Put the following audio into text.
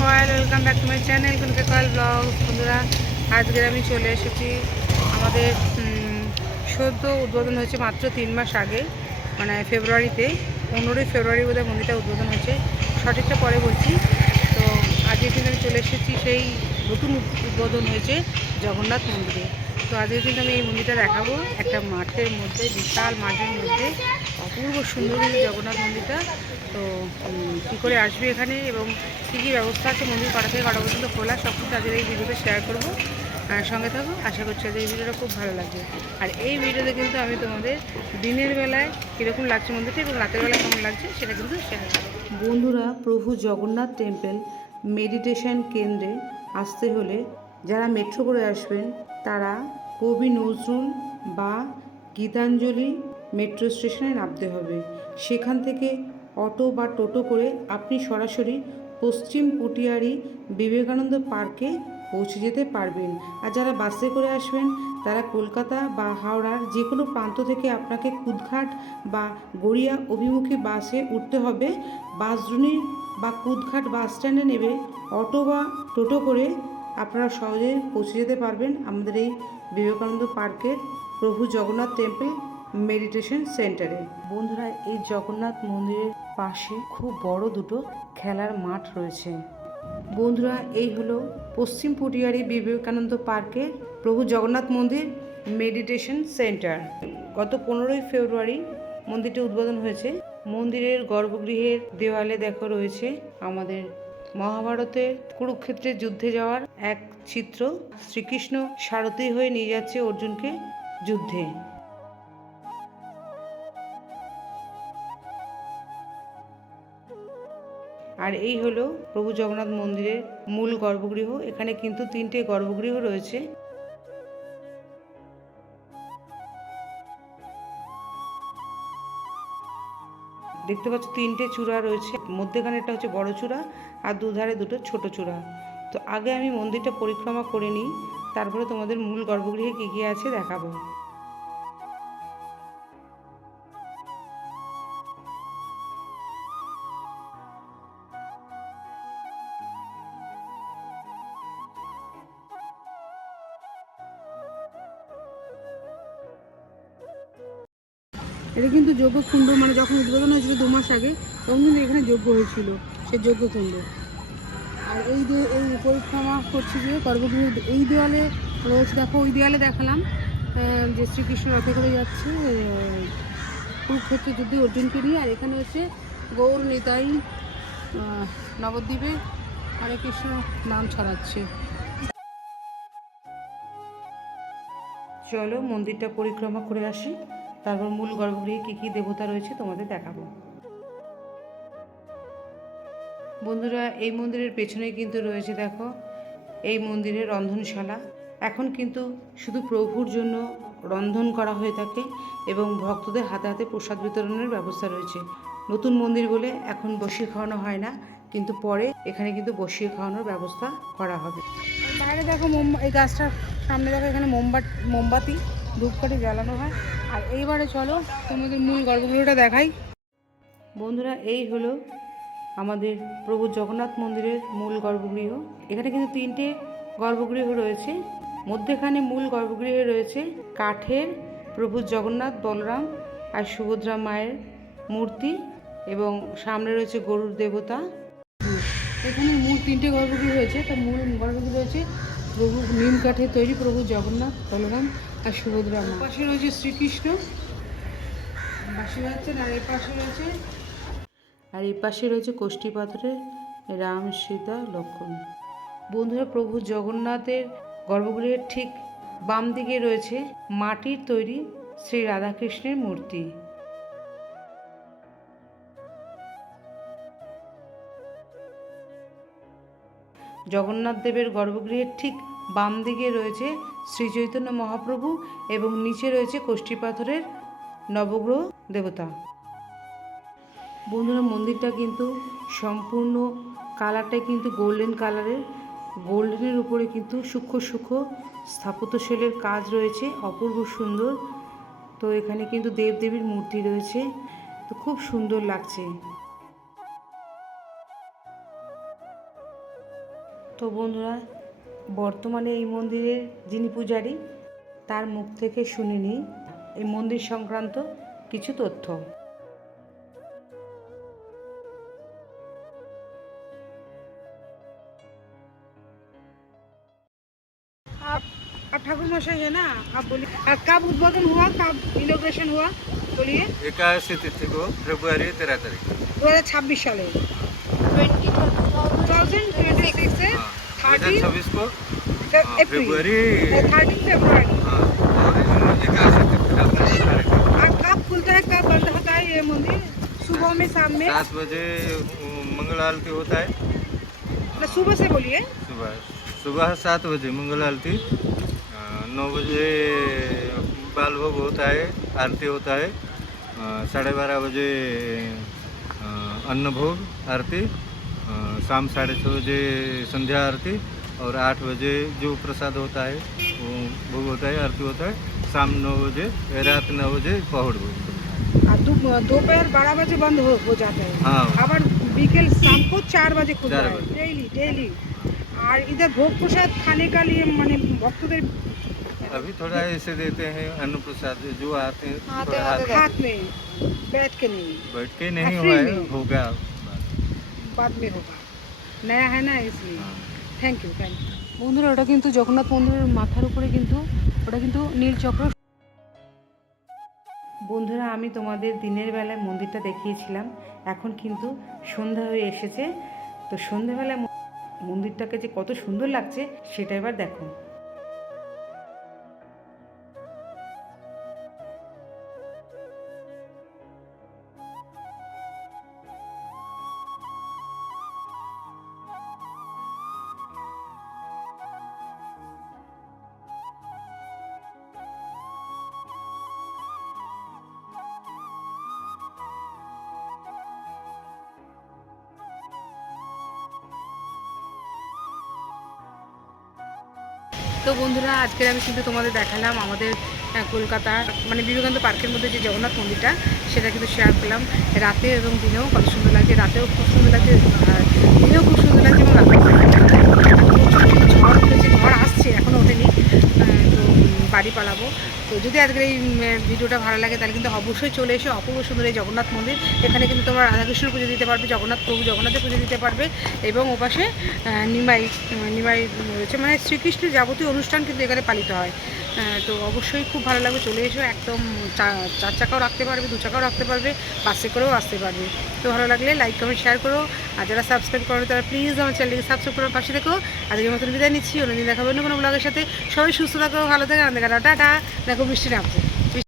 Coil, welcome back to my channel Kunke Koyel vlogs. বন্ধুরা, আজকে আমি চলে এসেছি আমাদের সদ্য উদ্বোধন হয়েছে মাত্র 3 মাস আগে, মানে ফেব্রুয়ারিতে, 15ই ফেব্রুয়ারি বোধহয় মন্দিরটা উদ্বোধন হয়েছে, সঠিকটা পরে বলছি। তো আজকে কিন্তু আমি চলে এসেছি সেই নতুন উদ্বোধন হয়েছে জগন্নাথ মন্দিরে। তো আজকে কিন্তু আমি এই মন্দিরটা দেখাবো, একটা মাঠের মধ্যে, বিশাল মাঠের মধ্যে অপূর্ব সুন্দর এই জগন্নাথ মন্দিরটা। তো কী করে আসবে এখানে এবং কী কী ব্যবস্থা আছে, মন্দির কটা থেকে কটা পর্যন্ত খোলা, সব কিছু আজকের এই ভিডিওতে শেয়ার করবো। সঙ্গে থাকো, আশা করছি আজকে এই ভিডিওটা খুব ভালো লাগবে। আর এই ভিডিওতে কিন্তু আমি তোমাদের দিনের বেলায় কীরকম লাগছে মন্দিরটা এবং রাতের বেলায় কেমন লাগছে সেটা কিন্তু শেয়ার করবো। বন্ধুরা, প্রভু জগন্নাথ টেম্পল মেডিটেশন কেন্দ্রে আসতে হলে যারা মেট্রো করে আসবেন তারা কবি নজরুল বা গীতাঞ্জলি মেট্রো স্টেশনে নামতে হবে। সেখান থেকে অটো বা টোটো করে আপনি সরাসরি পশ্চিম পটিয়ারি বিবেকানন্দ পার্কে পৌঁছে যেতে পারবেন। আর যারা বাসে করে আসবেন তারা কলকাতা বা হাওড়ার যে কোনো প্রান্ত থেকে আপনাকে কুদঘাট বা গড়িয়া অভিমুখী বাসে উঠতে হবে। বাসডুনি বা কুদঘাট বাস স্ট্যান্ডে নেবে অটো বা টোটো করে আপনারা সহজে পৌঁছে যেতে পারবেন আমাদের এই বিবেকানন্দ পার্কের প্রভু জগন্নাথ টেম্পল মেডিটেশন সেন্টারে। বন্ধুরা, এই জগন্নাথ মন্দিরের পাশে খুব বড় দুটো খেলার মাঠ রয়েছে। বন্ধুরা, এই হলো পশ্চিম পটিয়ারি বিবেকানন্দ পার্কের প্রভু জগন্নাথ মন্দির মেডিটেশন সেন্টার। গত 15ই ফেব্রুয়ারি মন্দিরটি উদ্বোধন হয়েছে। মন্দিরের গর্ভগৃহের দেওয়ালে দেখো রয়েছে আমাদের মহাভারতের কুরুক্ষেত্রের যুদ্ধে যাওয়ার এক চিত্র। শ্রীকৃষ্ণ সারথি হয়ে নিয়ে যাচ্ছে অর্জুনকে যুদ্ধে। আর এই হলো প্রভু জগন্নাথ মন্দিরের মূল গর্ভগৃহ। এখানে কিন্তু 3টে গর্ভগৃহ রয়েছে। দেখতে পাচ্ছ 3টে চূড়া রয়েছে, মধ্যেখানে একটা হচ্ছে বড় চূড়া আর দুধারে দুটো ছোট চূড়া। তো আগে আমি মন্দিরটা পরিক্রমা করে নিই, তারপরে তোমাদের মূল গর্ভগৃহে কী কী আছে দেখাবো। এটা কিন্তু যজ্ঞকুণ্ড, মানে যখন উদ্বোধন হয়েছিল 2 মাস আগে তখন কিন্তু এখানে যজ্ঞ হয়েছিল, সে যজ্ঞকুণ্ড। আর এই পরিক্রমা করছি যে গর্ভগৃহ এই দেওয়ালে রয়েছে, দেখো ওই দেওয়ালে দেখালাম যে শ্রীকৃষ্ণ রথে করে যাচ্ছে কুরুক্ষেত্রের যুদ্ধে অর্জুনকে নিয়ে। আর এখানে হচ্ছে গৌর নিতাই নবদ্বীপে হরে কৃষ্ণ নাম ছড়াচ্ছে। চলো মন্দিরটা পরিক্রমা করে আসি, তারপর মূল গর্ভগৃহে কী কী দেবতা রয়েছে তোমাদের দেখাবো। বন্ধুরা, এই মন্দিরের পেছনেই কিন্তু রয়েছে দেখো এই মন্দিরের রন্ধনশালা। এখন কিন্তু শুধু প্রভুর জন্য রন্ধন করা হয়ে থাকে এবং ভক্তদের হাতে হাতে প্রসাদ বিতরণের ব্যবস্থা রয়েছে। নতুন মন্দির বলে এখন বসিয়ে খাওয়ানো হয় না, কিন্তু পরে এখানে কিন্তু বসিয়ে খাওয়ানোর ব্যবস্থা করা হবে। বাইরে দেখো এই গাছটার সামনে দেখো এখানে মোমবাতি ধূপকাঠি জ্বালানো হয়। আর এইবারে চলো তোমাদের মূল গর্ভগৃহটা দেখাই। বন্ধুরা, এই হলো আমাদের প্রভু জগন্নাথ মন্দিরের মূল গর্ভগৃহ। এখানে কিন্তু 3টে গর্ভগৃহ রয়েছে। মধ্যেখানে মূল গর্ভগৃহে রয়েছে কাঠের প্রভু জগন্নাথ, বলরাম আর সুভদ্রা মায়ের মূর্তি এবং সামনে রয়েছে গরুর দেবতা। এখানে মূল 3টে গর্ভগৃহ রয়েছে। তার মূল গর্ভগৃহ রয়েছে প্রভু নিম কাঠের তৈরি প্রভু জগন্নাথ, বলরাম আর সুভদ্রা মা। পাশে রয়েছে শ্রীকৃষ্ণ বাসি বাজাচ্ছেন, আর এই পাশে রয়েছে কোষ্ঠী পাথরের রাম, সীতা, লক্ষ্মণ। বন্ধুরা, প্রভু জগন্নাথের গর্ভগৃহের ঠিক বাম দিকে রয়েছে মাটির তৈরি শ্রী রাধাকৃষ্ণের মূর্তি। জগন্নাথ দেবের গর্ভগৃহের ঠিক বাম দিকে রয়েছে শ্রী চৈতন্য মহাপ্রভু এবং নিচে রয়েছে কোষ্ঠী পাথরের নবগ্রহ দেবতা। বন্ধুরা, মন্দিরটা কিন্তু সম্পূর্ণ কালারটাই কিন্তু গোল্ডেন কালারের। গোল্ডেনের উপরে কিন্তু সূক্ষ্ম সূক্ষ্ম স্থাপত্যশৈলের কাজ রয়েছে, অপূর্ব সুন্দর। তো এখানে কিন্তু দেবদেবীর মূর্তি রয়েছে, তো খুব সুন্দর লাগছে। তো বন্ধুরা, বর্তমানে এই মন্দিরের যিনি পূজারী তার মুখ থেকে শুনে নিই এই মন্দির সংক্রান্ত কিছু তথ্য। आप ठाकुर मशाई है ना, आप बोलिए कब उद्घाटन हुआ, कब इनॉग्रेशन हुआ, बोलिए। 81 तिथि को फरवरी 13 तारीख 2026 साले 2026 से 2026 को फरवरी फरवरी 13 फरवरी। हाँ, और 81 तिथि का कब खुलता है, कब बंद होता है ये मंदिर? सुबह में, शाम में? 7 बजे मंगल आरती होता है। ना सुबह से बोलिए। सुबह सुबह 7 बजे मंगल आरती, 9 बजे बाल भोग होता है, आरती होता है, 12:30 बजे अन्न भोग आरती, शाम 6:30 बजे संध्या आरती, और 8 बजे जो प्रसाद होता है वो भोग होता है, आरती होता है। शाम 9 बजे, रात 9 बजे पहुड़ भोग होता है। दोपहर 12 बजे बंद हो जाता है। हाँ। আবার বিকেল शाम को 4 बजे खुलता 4 है बजे। डेली। और इधर भोग प्रसाद खाने का लिए माने भक्तों अभी थोड़ा ऐसे देते हैं अन्न प्रसाद, जो आते हैं थोड़ा हाथ में बैठ के नहीं, बैठ के नहीं फ्री हुआ है, में। होगा। बाद में होगा, नया है ना इसलिए। Thank you. বন্ধুরা, ওটা কিন্তু জগন্নাথ মন্দিরের মাথার উপরে কিন্তু ওটা কিন্তু নীলচক্র। বন্ধুরা, আমি তোমাদের দিনের বেলায় মন্দিরটা দেখিয়েছিলাম, এখন কিন্তু সন্ধ্যা হয়ে এসেছে। তো সন্ধ্যাবেলায় মন্দিরটাকে যে কত সুন্দর লাগছে সেটা এবার দেখো। তো বন্ধুরা, আজকের আমি কিন্তু তোমাদের দেখালাম আমাদের কলকাতার মানে বিবেকানন্দ পার্কের মধ্যে যে জগন্নাথ মন্দিরটা, সেটা কিন্তু শেয়ার করলাম। রাতে এবং দিনেও কত সুন্দর লাগছে, রাতেও খুব সুন্দর লাগছে, আর দিনেও খুব সুন্দর লাগছে। এবং রাতে ঝড় উঠেছে, ঝড় আসছে, এখনও ওঠেনি। তো বাড়ি পালাবো। তো যদি আজকের এই ভিডিওটা ভালো লাগে তাহলে কিন্তু অবশ্যই চলে এসো অপূর্ব সুন্দর এই জগন্নাথ মন্দির। এখানে কিন্তু তোমরা রাধাকৃষ্ণের পুজো দিতে পারবে, জগন্নাথ প্রভু জগন্নাথের পুজো দিতে পারবে, এবং ওপাশে নিমাই রয়েছে, মানে শ্রীকৃষ্ণের যাবতীয় অনুষ্ঠান কিন্তু এখানে পালিত হয়। তো অবশ্যই খুব ভালো লাগবে, চলে এসো। একদম 4 চাকাও রাখতে পারবে, 2 চাকাও রাখতে পারবে, বাসে করেও আসতে পারবে। তো ভালো লাগলে লাইক কমেন্ট শেয়ার করো, আর যারা সাবস্ক্রাইব করো তারা প্লিজ আমার চ্যানেলকে সাবস্ক্রাইব করার পাশে দেখো। আজকের মতন বিদায় নিচ্ছি, অন্যদিন দেখাবো অন্য কোনো ব্লগের সাথে। সবাই সুস্থ থাকো, ভালো থাকো, আনন্দ কাটাও, টাটা। দেখো বৃষ্টি নামছে।